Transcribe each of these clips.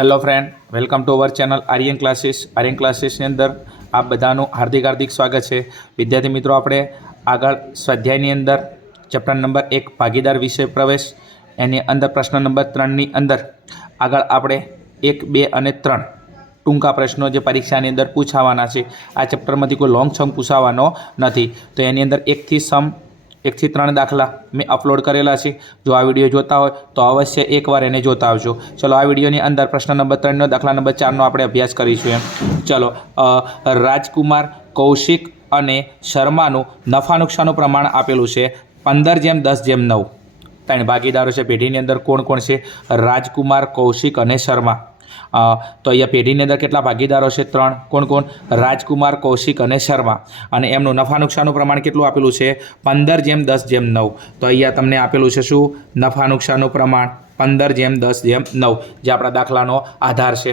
Hello friend welcome to our channel Aryan classes Aryan ક્લાસીસની અંદર આપ બધાનું હાર્દિક હાર્દિક સ્વાગત છે. વિદ્યાર્થી મિત્રો, આપણે આગળ સ્વાધ્યાયની અંદર ચેપ્ટર નંબર એક, ભાગીદાર વિષય પ્રવેશ, એની અંદર પ્રશ્ન નંબર ત્રણની અંદર આગળ આપણે એક, બે અને ત્રણ ટૂંકા પ્રશ્નો જે પરીક્ષાની અંદર પૂછાવાના છે. આ ચેપ્ટરમાંથી કોઈ લોંગ સમ પૂછાવાનો નથી. તો એની અંદર એકથી સમ એકથી ત્રણ દાખલા મેં અપલોડ કરેલા છે. જો આ વીડિયો જોતા હોય તો અવશ્ય એકવાર એને જોતા આવજો. ચલો, આ વિડીયોની અંદર પ્રશ્ન નંબર ત્રણનો, દાખલા નંબર ચારનો આપણે અભ્યાસ કરીશું એમ. ચલો રાજકુમાર, કૌશિક અને શર્માનું નફા નુકસાનનું પ્રમાણ આપેલું છે. પંદર જેમ, દસ જેમ, નવ. ત્રણ ભાગીદારો છે. પેઢીની અંદર કોણ કોણ છે? રાજકુમાર, કૌશિક અને શર્મા. તો અહીંયા પેઢીની અંદર કેટલા ભાગીદારો છે? ત્રણ. કોણ કોણ? રાજકુમાર, કૌશિક અને શર્મા. અને એમનું નફા નુકસાનનું પ્રમાણ કેટલું આપેલું છે? પંદર જેમ દસ જેમ નવ. તો અહીંયા તમને આપેલું છે શું? નફા નુકસાનનું પ્રમાણ પંદર જેમ દસ જેમ નવ, જે આપણા દાખલાનો આધાર છે.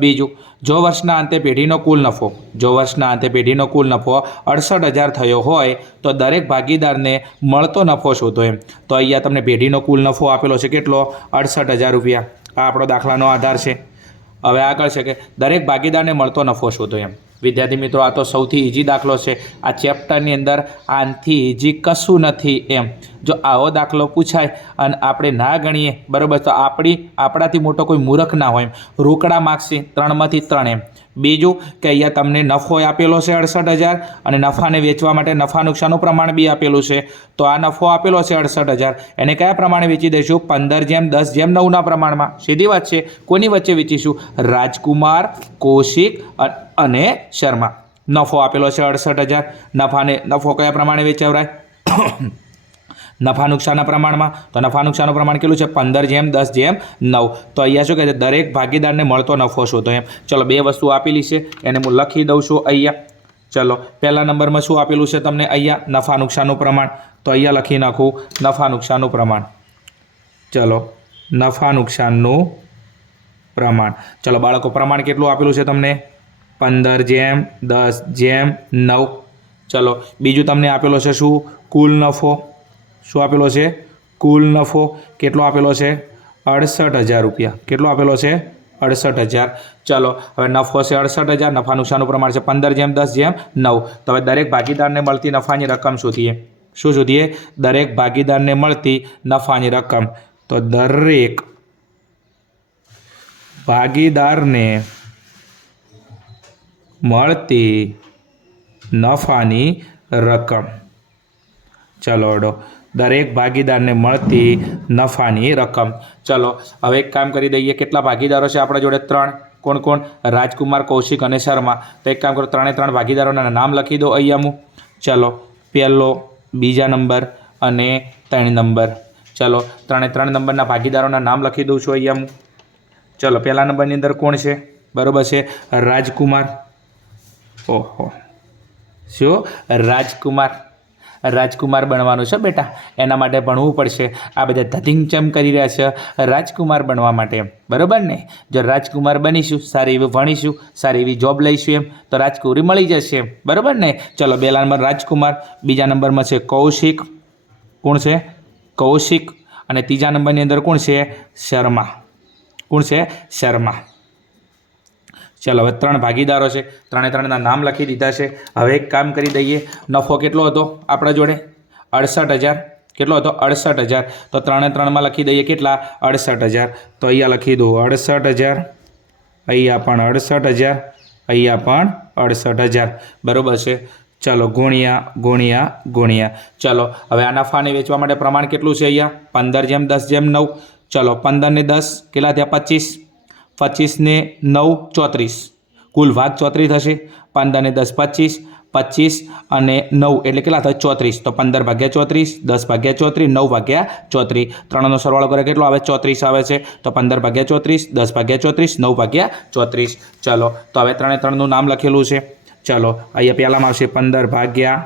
બીજું, જો વર્ષના અંતે પેઢીનો કુલ નફો, જો વર્ષના અંતે પેઢીનો કુલ નફો અડસઠ હજાર થયો હોય, તો દરેક ભાગીદારને મળતો નફો શોધો એમ. તો અહીંયા તમને પેઢીનો કુલ નફો આપેલો છે કેટલો? અડસઠ હજાર રૂપિયા. આ આપણો દાખલાનો આધાર છે. હવે આગળ છે કે દરેક ભાગીદારને મળતો નફો શોધો એમ. વિદ્યાર્થી મિત્રો, આ તો સૌથી ઇઝી દાખલો છે. આ ચેપ્ટરની અંદર આનથી ઇઝી કશું નથી એમ. જો આવો દાખલો પૂછાય અને આપણે ના ગણીએ, બરાબર, તો આપણી, આપણાથી મોટો કોઈ મૂર્ખ ના હોય એમ. રોકડા માગશે ત્રણમાંથી ત્રણ એમ. બીજું કે અહીંયા તમને નફો આપેલો છે અડસઠ હજાર અને નફાને વેચવા માટે નફા નુકસાનનું પ્રમાણ બી આપેલું છે. તો આ નફો આપેલો છે અડસઠ હજાર. એને કયા પ્રમાણે વેચી દઈશું? પંદર જેમ, દસ જેમ, નવના પ્રમાણમાં. સીધી વાત છે. કોની વચ્ચે વેચીશું? રાજકુમાર, કૌશિક અને શર્મા. નફો આપેલો છે અડસઠ હજાર. નફાને, નફો કયા પ્રમાણે વેચાવરાય? નફા નુકસાનના પ્રમાણમાં. તો નફા નુકસાનનું પ્રમાણ કેટલું છે? પંદર જેમ, દસ જેમ, નવ. તો અહીંયા શું કહે છે? દરેક ભાગીદારને મળતો નફો શોધો એમ. ચલો, બે વસ્તુ આપેલી છે. એને હું લખી દઉં છું અહીંયા. ચલો, પહેલા નંબરમાં શું આપેલું છે તમને અહીંયા? નફા નુકસાનનું પ્રમાણ. તો અહીંયા લખી નાખું. નફા નુકસાનનું પ્રમાણ. ચલો, નફા નુકસાનનું પ્રમાણ. ચલો, બાળકો, પ્રમાણ કેટલું આપેલું છે તમને? પંદર જેમ, દસ જેમ, નવ. ચલો, બીજું તમને આપેલો છે શું? કુલ નફો. શું આપેલો છે? કુલ નફો. કેટલો આપેલો છે? અડસઠ હજાર રૂપિયા. કેટલો આપેલો છે? અડસઠ હજાર. ચલો, હવે નફો છે અડસઠ હજાર. નફા નુકસાનનું પ્રમાણ છે પંદર જેમ, દસ જેમ, નવ. તો હવે દરેક ભાગીદારને મળતી નફાની રકમ શોધીએ. શું શોધીએ? દરેક ભાગીદારને મળતી નફાની રકમ. તો દરેક ભાગીદારને મળતી નફાની રકમ. ચલો અડો દરેક ભાગીદારને મળતી નફાની રકમ. ચલો, હવે એક કામ કરી દઈએ. કેટલા ભાગીદારો છે આપણા જોડે? ત્રણ. કોણ કોણ? રાજકુમાર, કૌશિક અને શર્મા. તો એક કામ કરો, ત્રણે, ત્રણ ભાગીદારોના નામ લખી દો અહીંયા હું ચલો, પહેલો, બીજા નંબર અને ત્રણ નંબર. ચલો, ત્રણે, ત્રણ નંબરના ભાગીદારોના નામ લખી દઉં છું અહીંયા હું ચલો, પહેલા નંબરની અંદર કોણ છે? બરોબર છે. રાજકુમાર. ઓહો. શું? રાજકુમાર. રાજકુમાર બનવાનું છે બેટા. એના માટે ભણવું પડશે. આ બધા ધતિંગચમ કરી રહ્યા છે રાજકુમાર બનવા માટે. બરોબર ને? જો રાજકુમાર બનીશું, સારી એવી ભણીશું, સારી એવી જોબ લઈશું એમ, તો રાજકુમારી મળી જશે. એમ બરોબર ને? ચલો પહેલા નંબર રાજકુમાર. બીજા નંબરમાં છે કૌશિક. કોણ છે? કૌશિક. અને ત્રીજા નંબરની અંદર કોણ છે? શર્મા. કોણ છે? શર્મા. ચાલો, હવે ત્રણ ભાગીદારો છે. ત્રણે ત્રણના નામ લખી દીધા છે. હવે એક કામ કરી દઈએ. નફો કેટલો હતો આપણા જોડે? અડસઠ હજાર. કેટલો હતો? અડસઠ હજાર. તો ત્રણે ત્રણમાં લખી દઈએ કેટલા? અડસઠ હજાર. તો અહીંયા લખી દો, અડસઠ હજાર. અહીંયા પણ અડસઠ હજાર. અહીંયા પણ અડસઠ હજાર. બરાબર છે? ચાલો, ગુણ્યા ગુણ્યા ગુણ્યા. ચાલો, હવે આ નફાને વેચવા માટે પ્રમાણ કેટલું છે અહીંયા? પંદર જેમ દસ જેમ નવ. ચાલો, પંદરને દસ. કેટલા થયા? પચીસ. પચીસને નવ ચોત્રીસ. કુલ ભાગ ચોત્રીસ થશે. પંદરને દસ પચીસ પચીસ અને નવ એટલે કેટલા થાય? ચોત્રીસ. તો પંદર ભાગ્યા ચોત્રીસ, દસ ભાગ્યા ચોત્રીસ, નવ ભાગ્યા ચોત્રીસ. ત્રણનો સરવાળો કરે કેટલો આવે? ચોત્રીસ આવે છે. તો પંદર ભાગ્યા ચોત્રીસ, દસ ભાગ્યા ચોત્રીસ, નવ ભાગ્યા ચોત્રીસ. ચલો, તો હવે ત્રણે ત્રણનું નામ લખેલું છે. ચલો, અહીંયા પહેલામાં આવશે પંદર ભાગ્યા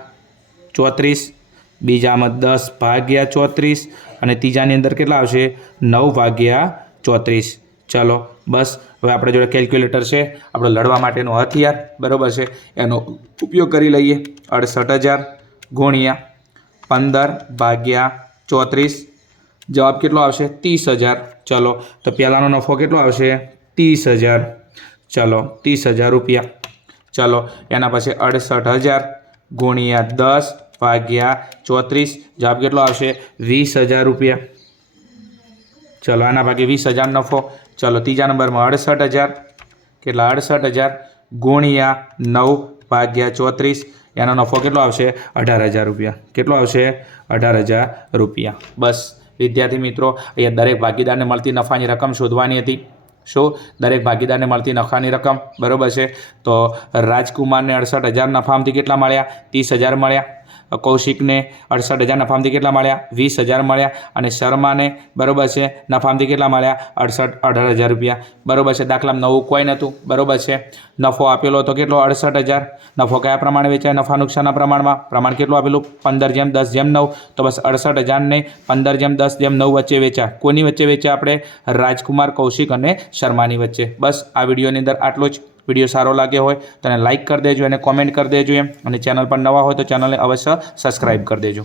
ચોત્રીસ, બીજામાં દસ ભાગ્યા ચોત્રીસ અને ત્રીજાની અંદર કેટલા આવશે? નવ ભાગ્યા ચોત્રીસ. ચલો બસ, હવે આપણે જોડે કેલ્ક્યુલેટર છે. આપણે લડવા માટેનો હથિયાર, બરાબર છે. એનો ઉપયોગ કરી લઈએ. અડસઠ હજાર ગુણ્યા પંદર ભાગ્યા ચોત્રીસ. જવાબ કેટલો આવશે? ત્રીસ હજાર. ચલો, તો પહેલાંનો નફો કેટલો આવશે? ત્રીસ હજાર. ચલો, ત્રીસ હજાર રૂપિયા. ચલો, એના પછી અડસઠ હજાર ગુણ્યા દસ ભાગ્યા ચોત્રીસ. જવાબ કેટલો આવશે? વીસ હજાર રૂપિયા. ચલો, આના ભાગે વીસ હજાર નફો. ચલો, ત્રીજા નંબરમાં અડસઠ હજાર. કેટલા? અડસઠ હજાર ગુણ્યા નવ ભાગ્યા ચોત્રીસ. એનો નફો કેટલો આવશે? અઢાર હજાર રૂપિયા. કેટલો આવશે? અઢાર હજાર રૂપિયા. બસ, વિદ્યાર્થી મિત્રો, અહીંયા દરેક ભાગીદારને મળતી નફાની રકમ શોધવાની હતી. શું? દરેક ભાગીદારને મળતી નફાની રકમ. બરોબર છે? તો રાજકુમારને અડસઠ હજાર નફામાંથી કેટલા મળ્યા? ત્રીસ હજાર મળ્યા. કૌશિકને અડસઠ હજાર નફામાંથી કેટલા મળ્યા? વીસ હજાર મળ્યા. અને શર્માને બરોબર છે નફામાંથી કેટલા મળ્યા? અડસઠ, અઢાર હજાર રૂપિયા. બરોબર છે, દાખલામાં નવું કોઈ નહોતું. બરોબર છે. નફો આપેલો હતો કેટલો? અડસઠ હજાર. નફો કયા પ્રમાણે વેચાય? નફા નુકસાનના પ્રમાણમાં. પ્રમાણ કેટલું આપેલું? પંદર જેમ દસ જેમ નવ. તો બસ અડસઠ હજારને પંદર જેમ દસ જેમ નવ વચ્ચે વેચ્યા. કોની વચ્ચે વેચ્યા? આપણે રાજકુમાર કૌશિક અને શર્માની વચ્ચે. બસ આ વિડીયોની અંદર આટલું જ. વીડિયો સારો લાગ્યો હોય તો એને લાઇક કરી દેજો અને કોમેન્ટ કરી દેજો એમ. અને ચેનલ પર નવા હોય તો ચેનલને અવશ્ય સબસ્ક્રાઈબ કરી દેજો.